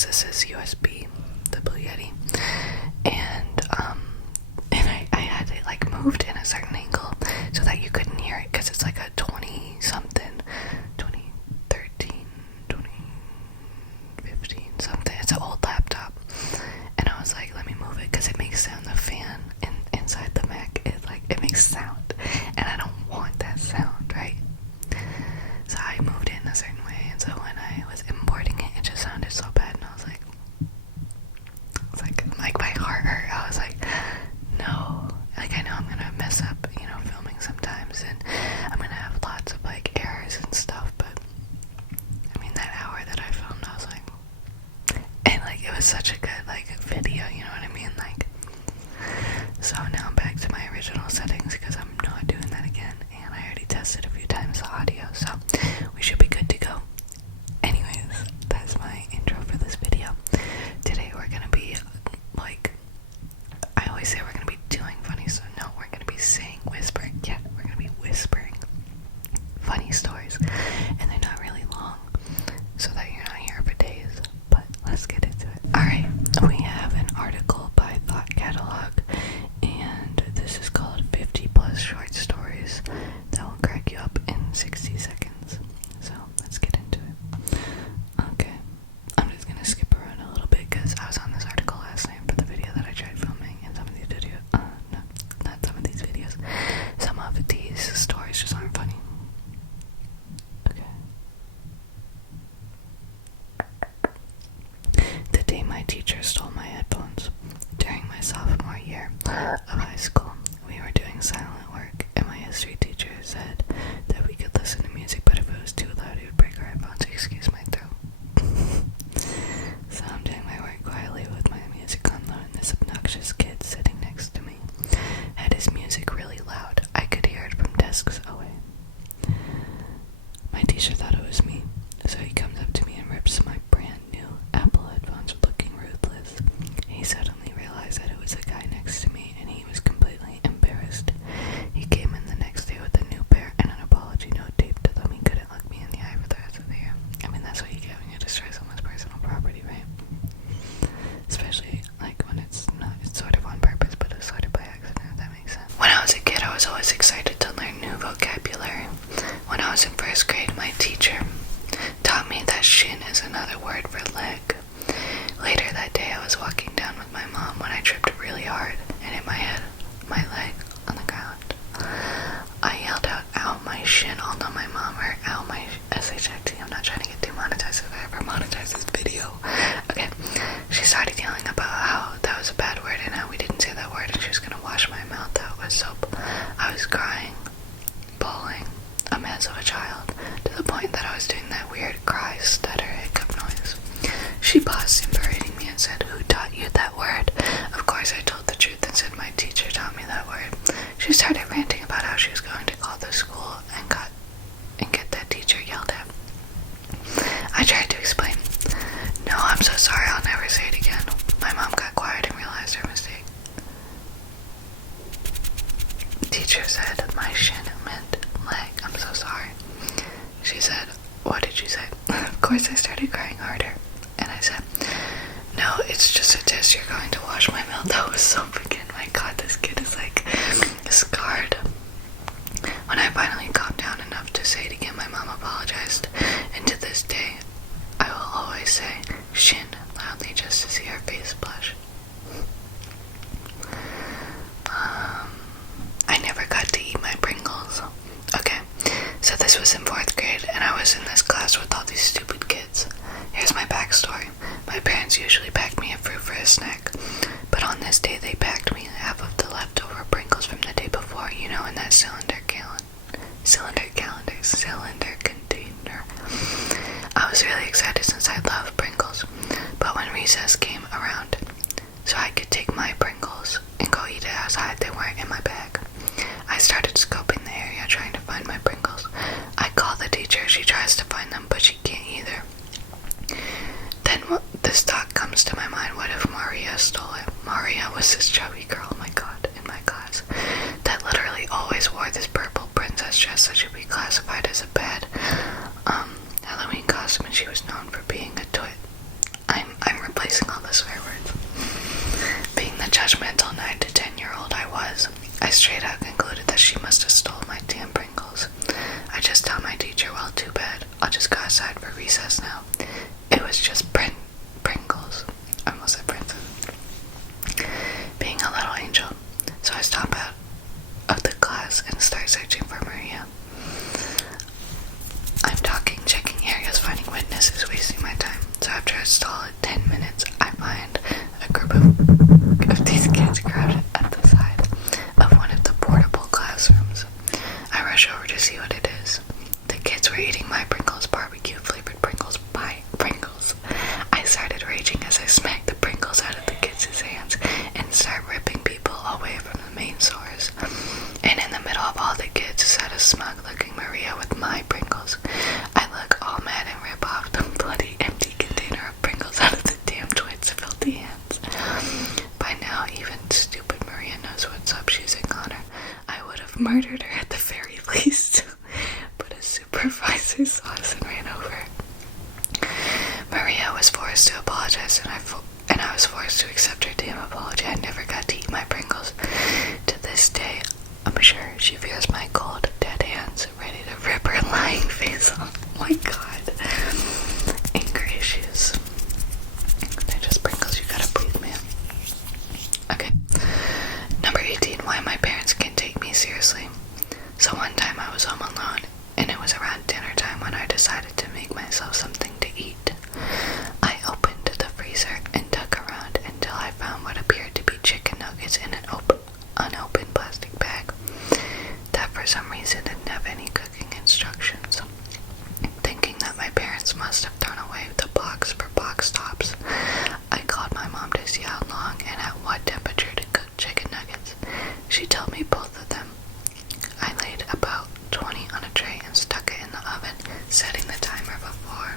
because this is USB, the Blue Yeti, and I had it like moved in a certain angle so that you couldn't hear it, because it's like a 2013, 2015 something. It's an old laptop, and I was like, let me move it because it makes sound. The fan inside the Mac is like, it makes sound, and I don't want that sound, right? So I moved it in a certain way, and so when I was importing it, it just sounded so bad, and I was like my heart hurt. I was like, no, like I know I'm gonna mess up, filming sometimes, and I'm gonna have lots of like errors and stuff, but I mean, that hour that I filmed, I was like, and like it was such a good like video, you know what I mean? Like, so now I'm back to my original settings because I'm not doing that again, and I already tested a few times the audio, so we should be good to go. Anyways, that's my intro for this video. Today we're gonna be like, I always say we're gonna be doing funny, so no, we're gonna be whispering. Yeah, we're gonna be whispering funny stories, and they're not really long, so that you're not here for days, but let's get into it. Alright, we have an article by Thought Catalog, and this is called 50 plus short stories that will crack you up in 60 seconds. So let's get into it. Okay, I'm just gonna skip around a little bit because I was on this article last night for the video that I tried filming, and some of these videos, not some of these videos, some of these stories just aren't funny. Okay. The day my teacher stole my headphones. During my sophomore year of high school, we were doing silent work, and my history teacher said that we could listen to music, but if it was too loud, it would break our headphones. Excuse my throat. So I'm doing my work quietly with my music on low, and this obnoxious kid sitting next to me had his music really loud. I could hear it from desks away. My teacher thought it was me, so he comes up to me and rips my brand new Apple headphones, looking ruthless. He suddenly realized that it was a guy next to me, and he was completely embarrassed. He came in the next day with a new pair and an apology note taped to them. He couldn't look me in the eye for the rest of the year. I mean, that's what you get when you destroy someone's personal property, right? Especially like when it's sort of on purpose, but it's sort of by accident, if that makes sense. When I was a kid, I was always excited to learn new vocabulary. When I was in first grade, my teacher taught me that shin is another word for leg. Later that day, I was walking down with my mom when I tripped really hard and hit my leg on the ground. I yelled out, ow, my shin, although my mom heard, ow, my SHIT. I'm not trying to get demonetized if I ever monetize this video. Okay, she started yelling about how that was a bad word and how we didn't say that word, and she was gonna wash my mouth out with soap. I was crying, bawling, a mess of a child, to the point that I was doing that weird cry, stutter, hiccup noise. She paused in berating me and said, who taught you that word? Of course I told the truth and said my teacher taught me that word. She started ranting about how she was going to call the school and get that teacher yelled at. I tried to explain. No, I'm so sorry, I'll never say it again. My mom got quiet and realized her mistake. Teacher said my shin meant leg. I'm so sorry. She said, what did you say? Of course I started crying harder. And I said, no, it's just a test. You're going to wash my mouth. That was so freaking, my god, this kid is like scarred. When I finally calmed down enough to say it again, my mom apologized. And to this day, I will always say shin loudly just to see her face blush. I never got to eat my Pringles. Okay, so this was in 4th grade, and I was in this class with all these stupid kids. Here's my backstory. My parents usually packed me a fruit for a snack, but on this day they packed me half of the leftover Pringles from the day before, in that cylinder container. I was really excited since I love Pringles, but when recess came around, so I could take my Pringles and go eat it outside, they weren't in my bag. I started scoping the area trying to find my Pringles. I call the teacher, she tries to find them, but she can't either. Then this thought comes to my mind, what if Maria stole it? Maria was this chubby girl, oh my god, in my class, that literally always wore this purple princess dress that should be classified as a bad Halloween costume, and she was known for being a twit. I'm I straight out concluded that she must have stolen my damn Pringles. I just tell my teacher, well, too bad. I'll just go outside for recess now. It was just Pringles. I almost said princess. Being a little angel. So I stop out of the class and start searching for Maria. I'm talking, checking areas, finding witnesses, wasting my time. So after a solid 10 minutes, I find a group of these kids crowded at the side of one of the portable classrooms. I rush over to see what it is. The kids were eating my Pringles, barbecue flavored Pringles by Pringles. I started raging as I smacked the Pringles out of the kids' hands and started ripping people away from the main source. And in the middle of all the kids sat a smug-looking Maria with my Pringles. I look all mad and rip off the bloody empty container of Pringles out of the damn twins' filthy hands. By now, even stupid Maria knows what's up. She's a goner. I would have murdered her at the very least. But a supervisor saw us and ran over. Maria was forced to apologize, and I was forced to accept her damn apology. I never got to eat my Pringles. To this day, I'm sure she fears my cold, dead hands, ready to rip her lying face off. Oh my god. Anger issues. They're just Pringles, you gotta breathe, man. Okay. Number 18, why my parents can't take me seriously. So one time I was home alone, and it was around dinner time when I decided to make myself something to eat. I opened the freezer and dug around until I found what appeared to be chicken nuggets in an unopened plastic bag that for some reason didn't have any cooking instructions. Thinking that my parents must have thrown away the box for box tops, I called my mom to see how long and at what temperature to cook chicken nuggets. She told me both of them. I laid about 20 on a tray and stuck it in the oven, setting the timer before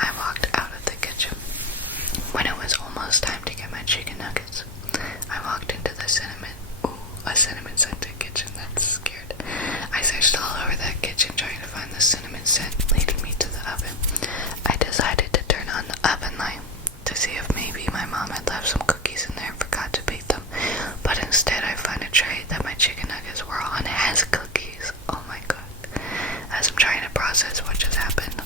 I walked out of the kitchen. When it was almost time to get my chicken nuggets, I walked into the a cinnamon-scented kitchen. That's scared. I searched all over that kitchen trying to find the cinnamon scent leading me to the oven. I decided to turn on the oven light to see if maybe my mom had left some cookies in there and forgot to bake them. But instead I find a tray that my chicken nuggets were on as cookies. Oh my god. As I'm trying to process what just happened,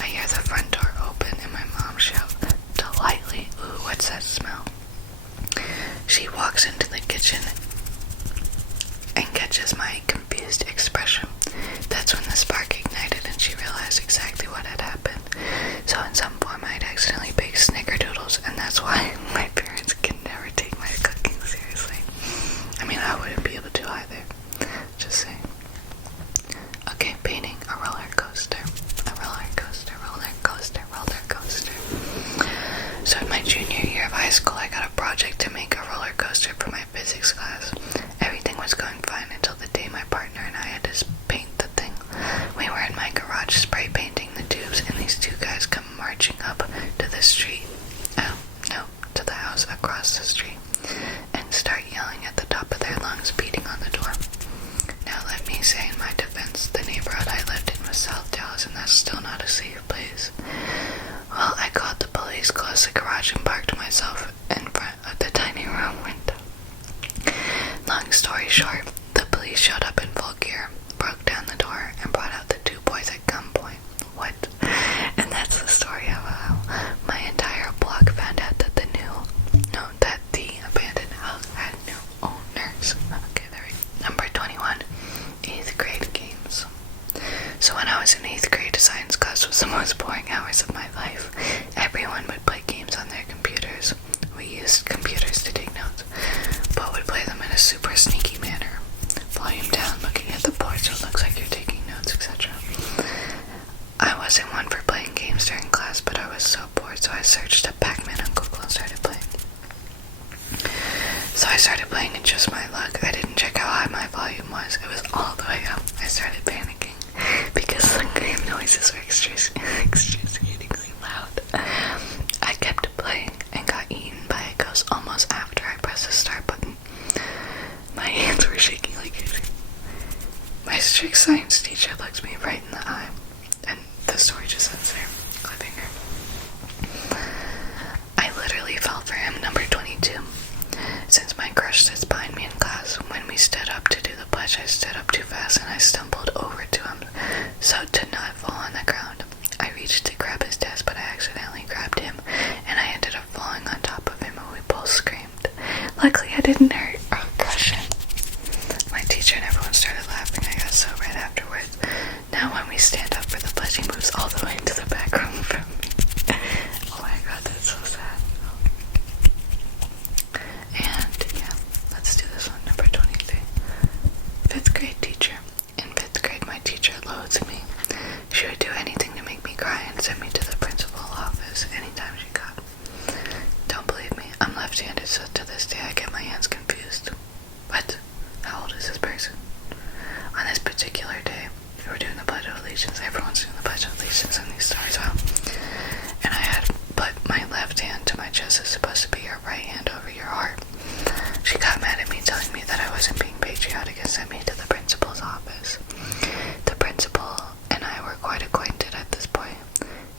I hear the front door open and my mom shout delightedly, "Ooh, what's that smell?" She walks into the kitchen and catches my confused expression. That's when the spark ignited and she realized exactly what had happened. So in some form I'd accidentally baked snickerdoodles, and that's why my parents can never take my cooking seriously. I mean, I wouldn't be able to either. Just saying. Okay, painting a roller coaster. A roller coaster, roller coaster, roller coaster. So in my junior year of high school, I got a project to make a roller coaster for my physics class. Everything was going fine until the day my partner and I had to paint the thing. We were in my garage spray painting the tubes, and these two guys come marching up to the street. To the house across the street, and start yelling at the top of their lungs, beating on the door. Now let me say in my defense, the neighborhood I lived in was South Dallas, and that's still not a safe place. Well, I called the police, closed the garage, and parked myself in front of the dining room window. Long story short, the police showed up in full gear, broke down the door, and brought out the two boys at gunpoint. What? And that's the story of how my entire block found out that the abandoned house had new owners. Okay, there we go. Number 21, 8th grade games. So when I was in 8th grade, science class was the most boring hours of my life. Everyone would play games on their computers. We used computers to take notes, but would play them in a super sneaky manner. Volume down, looking at the board so it looks like you're taking notes, etc. I wasn't one for playing games during class, but I was so bored, so I searched up Pac-Man on Google and started playing. So I started playing, and just my luck, I didn't check how high my volume was. It was all the way up. I started panicking because the game noises were excruciatingly loud. I kept playing and got eaten by a ghost almost after I pressed the start button. My hands were shaking like crazy. My strict science teacher looked me right in the eye, and the story just ends there. Cliffhanger. I literally fell for him. Number 22. Since my crush sits behind me in class, sent me to the principal's office anytime she got. Don't believe me, I'm left-handed, so to this day I get my hands confused. What? How old is this person? On this particular day, we were doing the Pledge of Allegiance. Everyone's doing the Pledge of Allegiance in these stars out. And I had put my left hand to my chest. It's supposed to be your right hand over your heart. She got mad at me, telling me that I wasn't being patriotic, and sent me to the principal's office. The principal and I were quite acquainted at this point,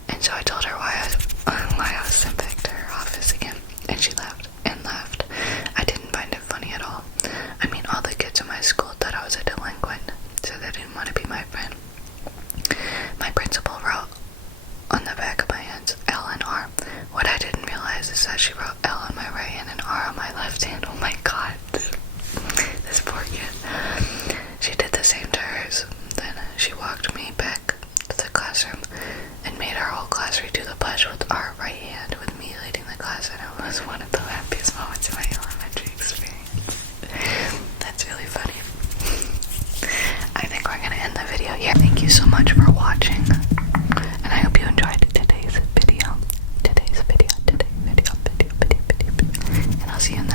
and so I told her why I was sent back to her office again, and she laughed and laughed. I didn't find it funny at all. I mean, all the kids in my school thought I was a delinquent, so they didn't want to be my friend. My principal wrote on the back of my hands L and R. What I didn't realize is that she wrote L on my right hand and R on my left hand. Oh my god, this poor kid. She did the same to hers. Then she walked me back to the classroom and made our whole class redo the pledge with our right hand, with me leading the class, and it was one of the happiest moments in my elementary experience. That's really funny. I think we're gonna end the video here. Thank you so much for watching, and I hope you enjoyed today's video. And I'll see you in the